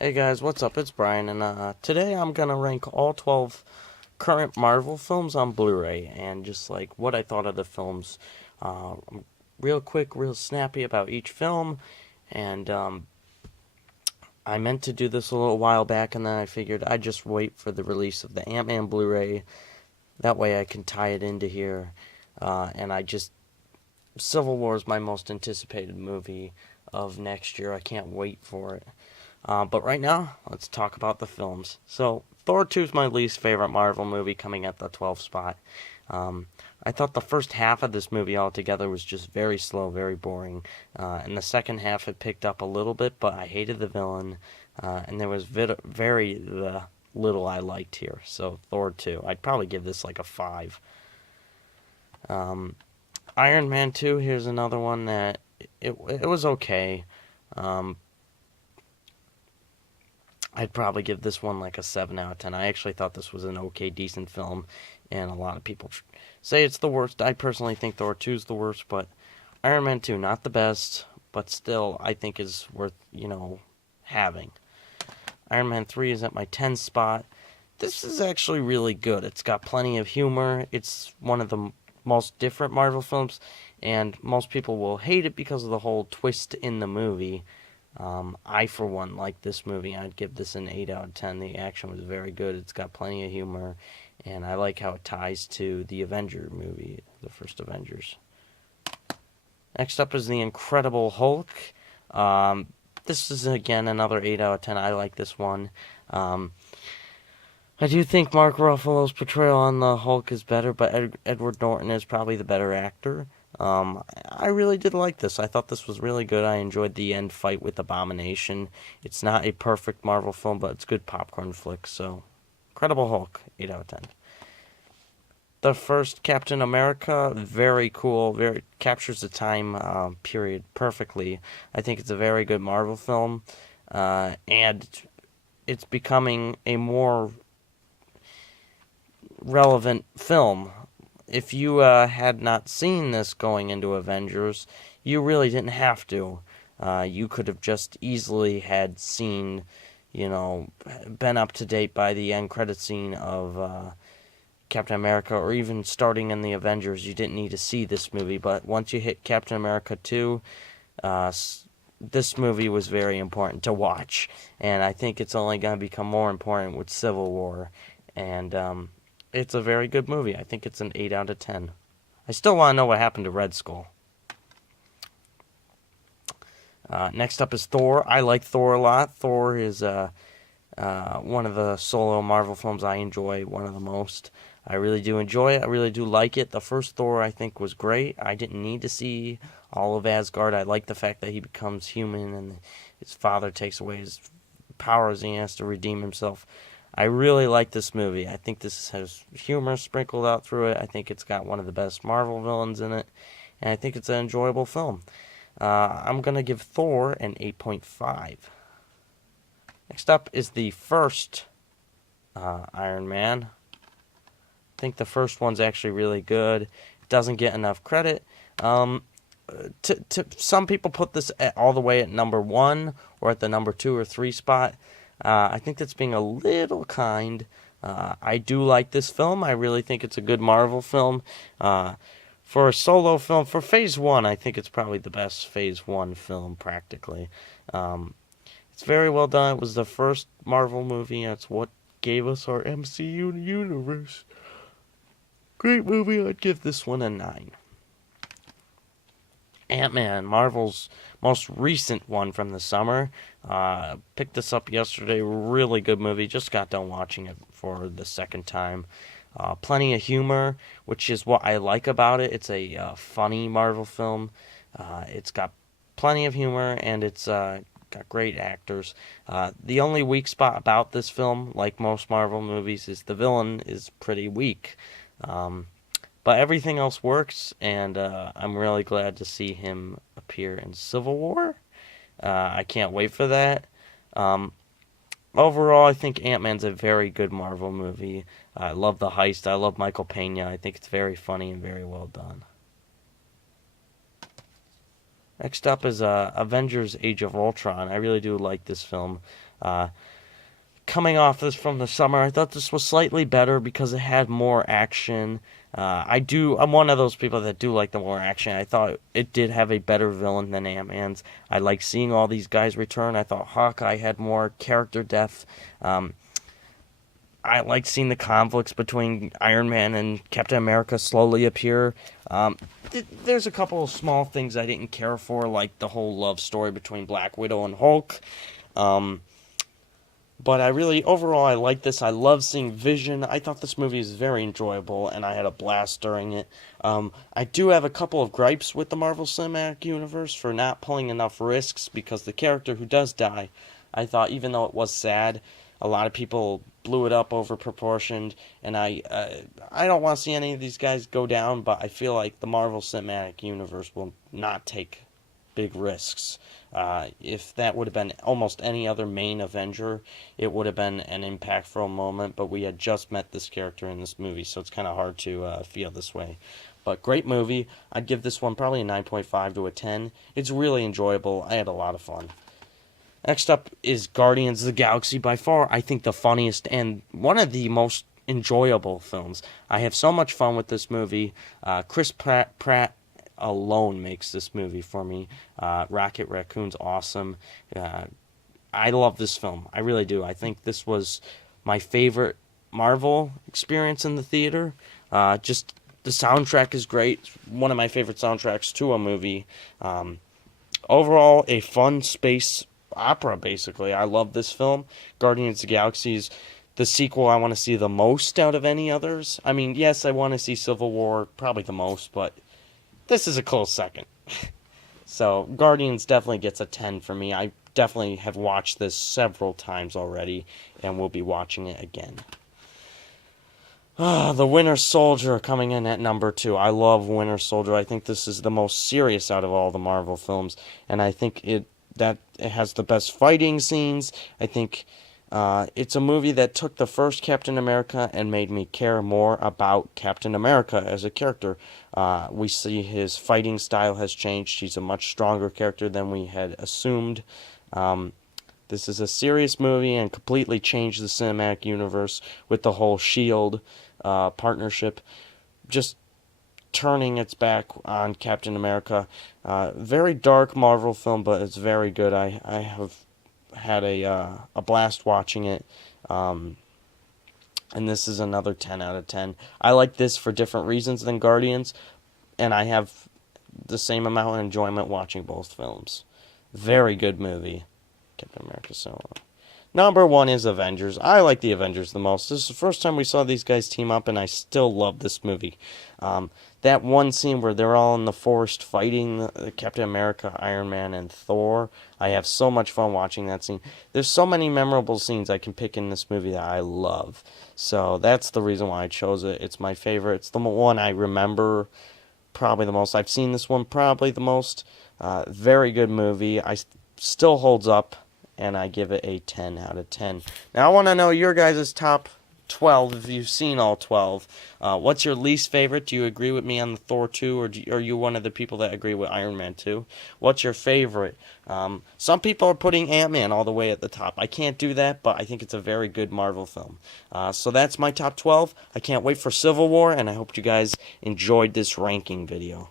Hey guys, what's up? It's Brian, and today I'm gonna rank all 12 current Marvel films on Blu-ray, and just like what I thought of the films. Real quick, real snappy about each film, and I meant to do this a little while back, and then I figured I'd just wait for the release of the Ant-Man Blu-ray. That way I can tie it into here, and Civil War is my most anticipated movie of next year. I can't wait for it. But right now, let's talk about the films. So, Thor 2 is my least favorite Marvel movie, coming at the 12th spot. I thought the first half of this movie altogether was just very slow, very boring. And the second half it picked up a little bit, but I hated the villain. And there was very little I liked here. So, Thor 2. I'd probably give this like a 5. Iron Man 2, here's another one that it was okay. Um, I'd probably give this one like a 7 out of 10. I actually thought this was an okay, decent film, and a lot of people say it's the worst. I personally think Thor 2 is the worst, but Iron Man 2, not the best, but still, I think is worth, having. Iron Man 3 is at my 10 spot. This is actually really good. It's got plenty of humor. It's one of the most different Marvel films, and most people will hate it because of the whole twist in the movie. I, for one, like this movie. I'd give this an 8 out of 10. The action was very good. It's got plenty of humor, and I like how it ties to the Avenger movie, the first Avengers. Next up is The Incredible Hulk. This is, again, another 8 out of 10. I like this one. I do think Mark Ruffalo's portrayal on the Hulk is better, but Edward Norton is probably the better actor. I really did like this. I thought this was really good. I enjoyed the end fight with Abomination. It's not a perfect Marvel film, but it's good popcorn flick. So, Incredible Hulk, 8 out of 10. The first Captain America, very cool. Very captures the time period perfectly. I think it's a very good Marvel film, and it's becoming a more relevant film. If you had not seen this going into Avengers, you really didn't have to. You could have just easily had seen, been up to date by the end credit scene of Captain America, or even starting in the Avengers. You didn't need to see this movie, but once you hit Captain America 2, this movie was very important to watch, and I think it's only going to become more important with Civil War, and it's a very good movie. I think it's an 8 out of 10. I still want to know what happened to Red Skull. Next up is Thor. I like Thor a lot. Thor is one of the solo Marvel films I enjoy, one of the most. I really do enjoy it. I really do like it. The first Thor, I think, was great. I didn't need to see all of Asgard. I like the fact that he becomes human and his father takes away his powers and he has to redeem himself. I really like this movie. I think this has humor sprinkled out through it. I think it's got one of the best Marvel villains in it. And I think it's an enjoyable film. I'm going to give Thor an 8.5. Next up is the first Iron Man. I think the first one's actually really good. It doesn't get enough credit. Some people put this all the way at number 1 or at the number 2 or 3 spot. I think that's being a little kind. I do like this film. I really think it's a good Marvel film. For a solo film, for Phase 1, I think it's probably the best Phase 1 film, practically. It's very well done. It was the first Marvel movie. It's what gave us our MCU universe. Great movie. I'd give this one a 9. Ant-Man, Marvel's most recent one from the summer. Picked this up yesterday. Really good movie. Just got done watching it for the second time. Plenty of humor, which is what I like about it. It's a funny Marvel film. It's got plenty of humor, and it's got great actors. The only weak spot about this film, like most Marvel movies, is the villain is pretty weak. But everything else works, and I'm really glad to see him appear in Civil War. I can't wait for that. Overall, I think Ant-Man's a very good Marvel movie. I love the heist. I love Michael Pena. I think it's very funny and very well done. Next up is Avengers: Age of Ultron. I really do like this film. Uh, Coming off this from the summer, I thought this was slightly better because it had more action. I'm one of those people that do like the more action. I thought it did have a better villain than Ant-Man's. I like seeing all these guys return. I thought Hawkeye had more character depth. I like seeing the conflicts between Iron Man and Captain America slowly appear. There's a couple of small things I didn't care for, like the whole love story between Black Widow and Hulk. But overall, I like this. I love seeing Vision. I thought this movie is very enjoyable, and I had a blast during it. I do have a couple of gripes with the Marvel Cinematic Universe for not pulling enough risks, because the character who does die, I thought, even though it was sad, a lot of people blew it up over proportioned, and I don't want to see any of these guys go down, but I feel like the Marvel Cinematic Universe will not take big risks. If that would have been almost any other main Avenger, it would have been an impactful moment, but we had just met this character in this movie, so it's kind of hard to feel this way. But great movie. I'd give this one probably a 9.5 to a 10. It's really enjoyable. I had a lot of fun. Next up is Guardians of the Galaxy. By far, I think the funniest and one of the most enjoyable films. I have so much fun with this movie. Chris Pratt alone makes this movie for me. Rocket Raccoon's awesome. I love this film. I really do. I think this was my favorite Marvel experience in the theater. Just the soundtrack is great. It's one of my favorite soundtracks to a movie. Overall, a fun space opera, basically. I love this film. Guardians of the Galaxy is the sequel I want to see the most out of any others. I mean, yes, I want to see Civil War probably the most, but this is a close second. So, Guardians definitely gets a 10 for me. I definitely have watched this several times already, and will be watching it again. The Winter Soldier coming in at number 2. I love Winter Soldier. I think this is the most serious out of all the Marvel films, and I think it has the best fighting scenes. I think it's a movie that took the first Captain America and made me care more about Captain America as a character. We see his fighting style has changed. He's a much stronger character than we had assumed. This is a serious movie and completely changed the cinematic universe with the whole S.H.I.E.L.D. Partnership. Just turning its back on Captain America. Very dark Marvel film, but it's very good. I have had a blast watching it. And this is another 10 out of 10. I like this for different reasons than Guardians, and I have the same amount of enjoyment watching both films. Very good movie. Captain America Civil War. Number 1 is Avengers. I like the Avengers the most. This is the first time we saw these guys team up, and I still love this movie. That one scene where they're all in the forest fighting Captain America, Iron Man, and Thor. I have so much fun watching that scene. There's so many memorable scenes I can pick in this movie that I love. So that's the reason why I chose it. It's my favorite. It's the one I remember probably the most. I've seen this one probably the most. Very good movie. Still holds up, and I give it a 10 out of 10. Now I want to know your guys' top 12, if you've seen all 12. What's your least favorite? Do you agree with me on the Thor 2, or are you one of the people that agree with Iron Man 2? What's your favorite? Some people are putting Ant-Man all the way at the top. I can't do that, but I think it's a very good Marvel film. So that's my top 12. I can't wait for Civil War, and I hope you guys enjoyed this ranking video.